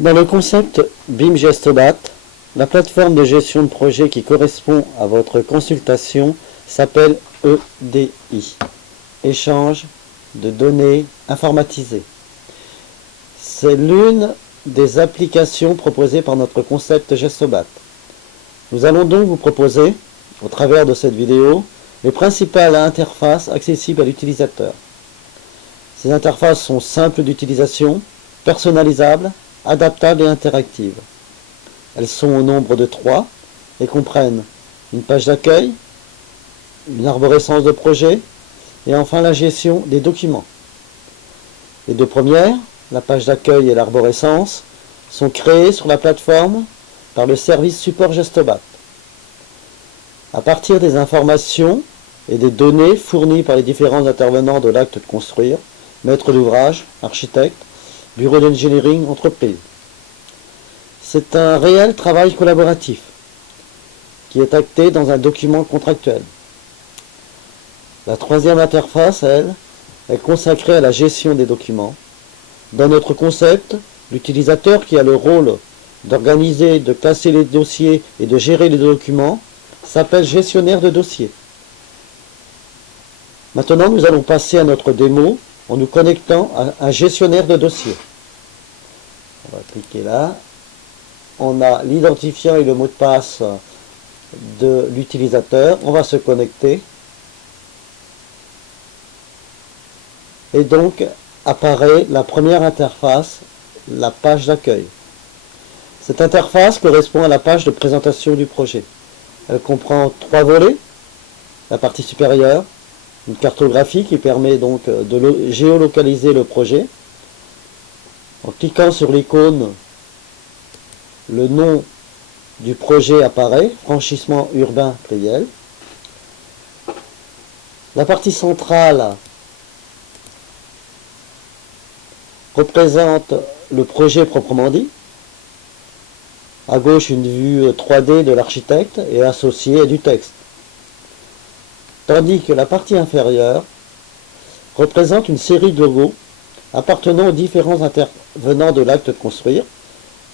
Dans le concept BIM Gestobat, la plateforme de gestion de projet qui correspond à votre consultation s'appelle EDI, Échange de données informatisées. C'est l'une des applications proposées par notre concept Gestobat. Nous allons donc vous proposer, au travers de cette vidéo, les principales interfaces accessibles à l'utilisateur. Ces interfaces sont simples d'utilisation, personnalisables, adaptables et interactives. Elles sont au nombre de 3 et comprennent une page d'accueil, une arborescence de projet et enfin la gestion des documents. Les deux premières, la page d'accueil et l'arborescence, sont créées sur la plateforme par le service support Gestobat. À partir des informations et des données fournies par les différents intervenants de l'acte de construire, maître d'ouvrage, architecte, bureau d'engineering, entreprise. C'est un réel travail collaboratif qui est acté dans un document contractuel. La troisième interface, elle, est consacrée à la gestion des documents. Dans notre concept, l'utilisateur qui a le rôle d'organiser, de classer les dossiers et de gérer les documents s'appelle gestionnaire de dossier. Maintenant, nous allons passer à notre démo en nous connectant à un gestionnaire de dossier. On va cliquer là. On a l'identifiant et le mot de passe de l'utilisateur. On va se connecter. Et donc apparaît la première interface, la page d'accueil. Cette interface correspond à la page de présentation du projet. Elle comprend 3 volets. La partie supérieure, une cartographie qui permet donc de géolocaliser le projet. En cliquant sur l'icône, le nom du projet apparaît, franchissement urbain Pleyel. La partie centrale représente le projet proprement dit. À gauche, une vue 3D de l'architecte et associée à du texte. Tandis que la partie inférieure représente une série de logos appartenant aux différents intervenants de l'acte de construire,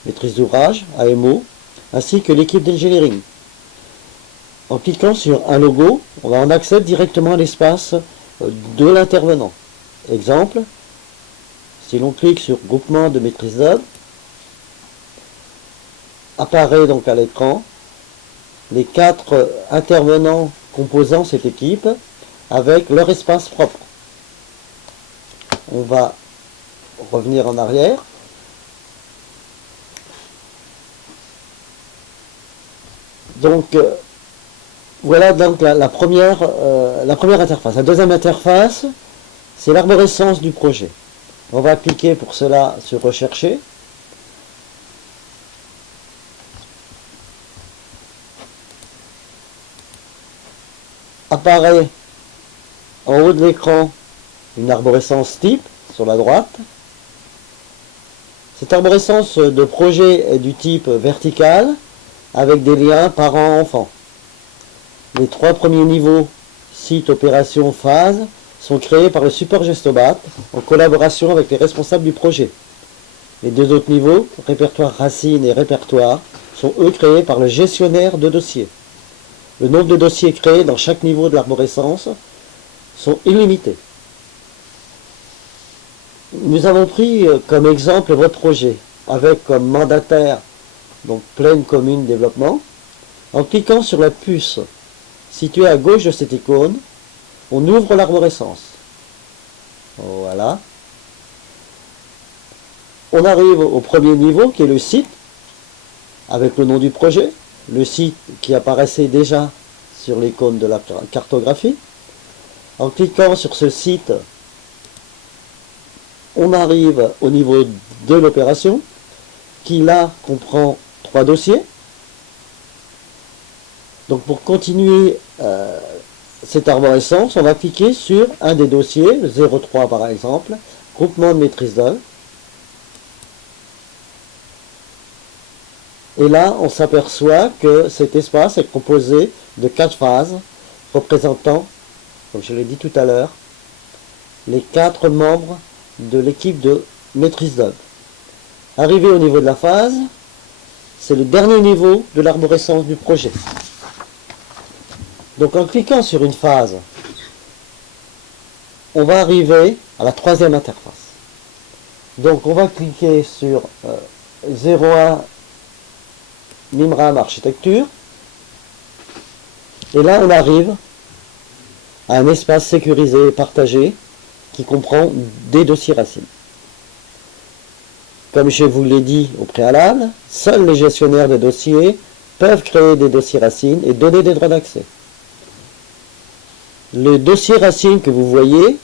maîtrise d'ouvrage, AMO, ainsi que l'équipe d'engineering. En cliquant sur un logo, on accède directement à l'espace de l'intervenant. Exemple, si l'on clique sur groupement de maîtrise d'œuvre, apparaît donc à l'écran les 4 intervenants composant cette équipe avec leur espace propre. On va revenir en arrière. Donc voilà donc la première interface. La deuxième interface, c'est l'arborescence du projet. On va cliquer pour cela sur rechercher. Apparaît en haut de l'écran une arborescence type sur la droite. Cette arborescence de projet est du type vertical avec des liens parents-enfants. Les 3 premiers niveaux, site, opération, phase, sont créés par le support Gestobat en collaboration avec les responsables du projet. Les 2 autres niveaux, répertoire racine et répertoire, sont eux créés par le gestionnaire de dossiers. Le nombre de dossiers créés dans chaque niveau de l'arborescence sont illimités. Nous avons pris comme exemple votre projet, avec comme mandataire donc Plaine Commune Développement. En cliquant sur la puce située à gauche de cette icône, on ouvre l'arborescence. Voilà. On arrive au premier niveau qui est le site, avec le nom du projet, le site qui apparaissait déjà sur l'icône de la cartographie. En cliquant sur ce site, on arrive au niveau de l'opération, qui là comprend 3 dossiers. Donc pour continuer cette arborescence, on va cliquer sur un des dossiers, le 03 par exemple, groupement de maîtrise d'œuvre. Et là, on s'aperçoit que cet espace est composé de 4 phases représentant, comme je l'ai dit tout à l'heure, les 4 membres de l'équipe de maîtrise d'œuvre. Arrivé au niveau de la phase, c'est le dernier niveau de l'arborescence du projet. Donc en cliquant sur une phase, on va arriver à la troisième interface. Donc on va cliquer sur 01 Mimram Architecture. Et là on arrive à un espace sécurisé et partagé qui comprend des dossiers racines. Comme je vous l'ai dit au préalable, seuls les gestionnaires de dossiers peuvent créer des dossiers racines et donner des droits d'accès. Le dossier racine que vous voyez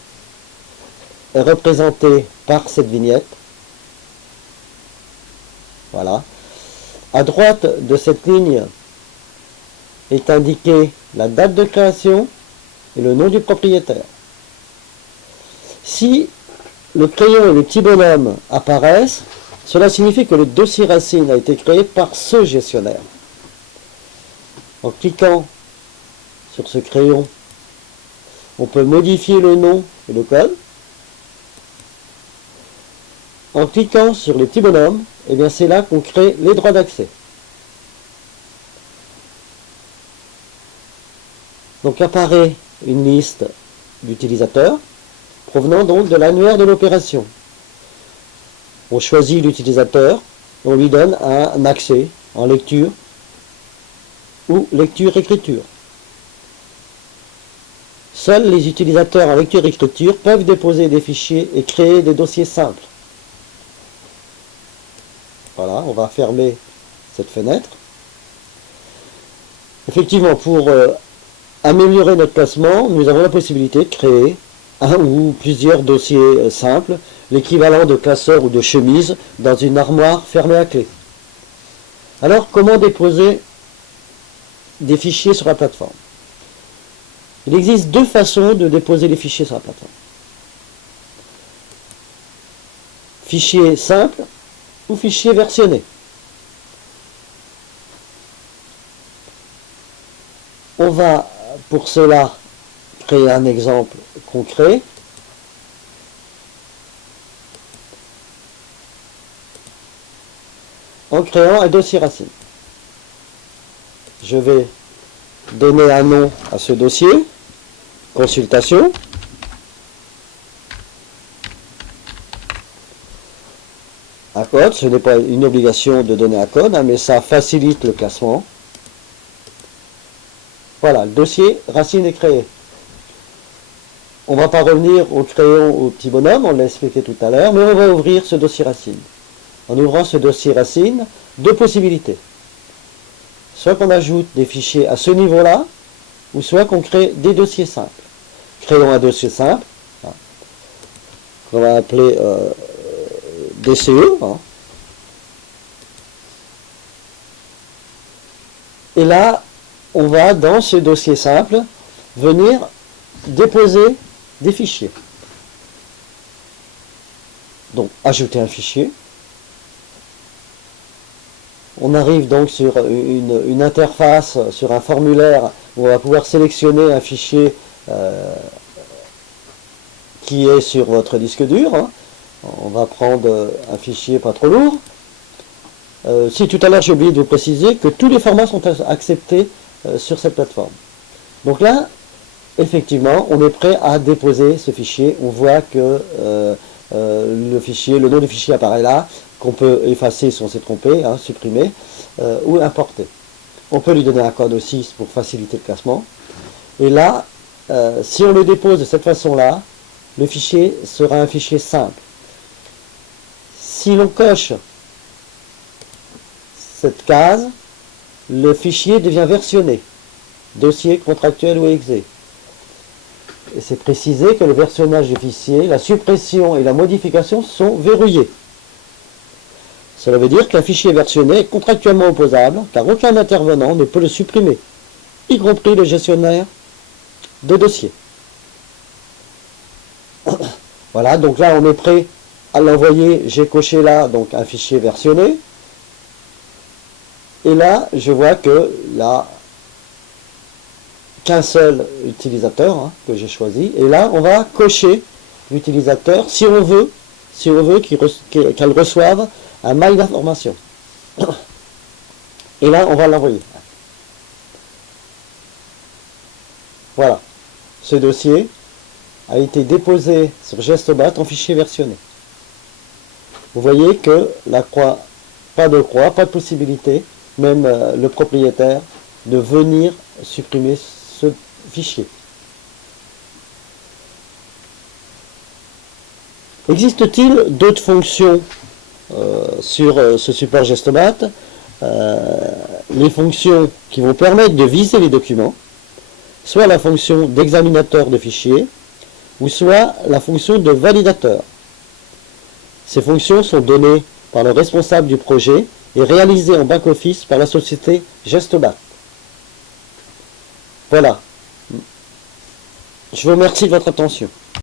est représenté par cette vignette. Voilà. À droite de cette ligne est indiquée la date de création et le nom du propriétaire. Si le crayon et le petit bonhomme apparaissent, cela signifie que le dossier racine a été créé par ce gestionnaire. En cliquant sur ce crayon, on peut modifier le nom et le code. En cliquant sur les petits bonhommes, eh bien c'est là qu'on crée les droits d'accès. Donc apparaît une liste d'utilisateurs provenant donc de l'annuaire de l'opération. On choisit l'utilisateur, on lui donne un accès en lecture ou lecture-écriture. Seuls les utilisateurs en lecture-écriture peuvent déposer des fichiers et créer des dossiers simples. Voilà, on va fermer cette fenêtre. Effectivement, pour améliorer notre classement, nous avons la possibilité de créer un ou plusieurs dossiers simples, l'équivalent de classeur ou de chemise dans une armoire fermée à clé. Alors, comment déposer des fichiers sur la plateforme? Il existe deux façons de déposer les fichiers sur la plateforme. Fichier simple ou fichier versionné. On va pour cela créer un exemple concret. En créant un dossier racine. Je vais donner un nom à ce dossier, consultation. Un code, ce n'est pas une obligation de donner un code, mais ça facilite le classement. Voilà, le dossier racine est créé. On ne va pas revenir au crayon, au petit bonhomme, on l'a expliqué tout à l'heure, mais on va ouvrir ce dossier racine. En ouvrant ce dossier racine, deux possibilités. Soit qu'on ajoute des fichiers à ce niveau-là, ou soit qu'on crée des dossiers simples. Créons un dossier simple, qu'on va appeler DCE. Et là, on va, dans ce dossier simple, venir déposer des fichiers. Donc, ajouter un fichier. On arrive donc sur une interface, sur un formulaire où on va pouvoir sélectionner un fichier qui est sur votre disque dur. On va prendre un fichier pas trop lourd. Si tout à l'heure j'ai oublié de vous préciser que tous les formats sont acceptés sur cette plateforme. Donc là, effectivement, on est prêt à déposer ce fichier. On voit que le nom du fichier apparaît là, qu'on peut effacer si on s'est trompé, supprimer, ou importer. On peut lui donner un code aussi pour faciliter le classement. Et là, si on le dépose de cette façon-là, le fichier sera un fichier simple. Si l'on coche cette case, le fichier devient versionné, dossier contractuel ou exe. Et c'est précisé que le versionnage du fichier, la suppression et la modification sont verrouillés. Cela veut dire qu'un fichier versionné est contractuellement opposable, car aucun intervenant ne peut le supprimer, y compris le gestionnaire de dossier. Voilà, donc là on est prêt à l'envoyer. J'ai coché là donc un fichier versionné. Et là, je vois qu'il n'y a qu'un seul utilisateur que j'ai choisi. Et là, on va cocher l'utilisateur si on veut qu'elle reçoive un mail d'information. Et là, on va l'envoyer. Voilà. Ce dossier a été déposé sur Gestobat en fichier versionné. Vous voyez que la croix, pas de possibilité, même le propriétaire, de venir supprimer ce fichier. Existe-t-il d'autres fonctions sur ce support Gestobat? Les fonctions qui vont permettre de viser les documents, soit la fonction d'examinateur de fichiers, ou soit la fonction de validateur. Ces fonctions sont données par le responsable du projet et réalisées en back-office par la société Gestobat. Voilà. Je vous remercie de votre attention.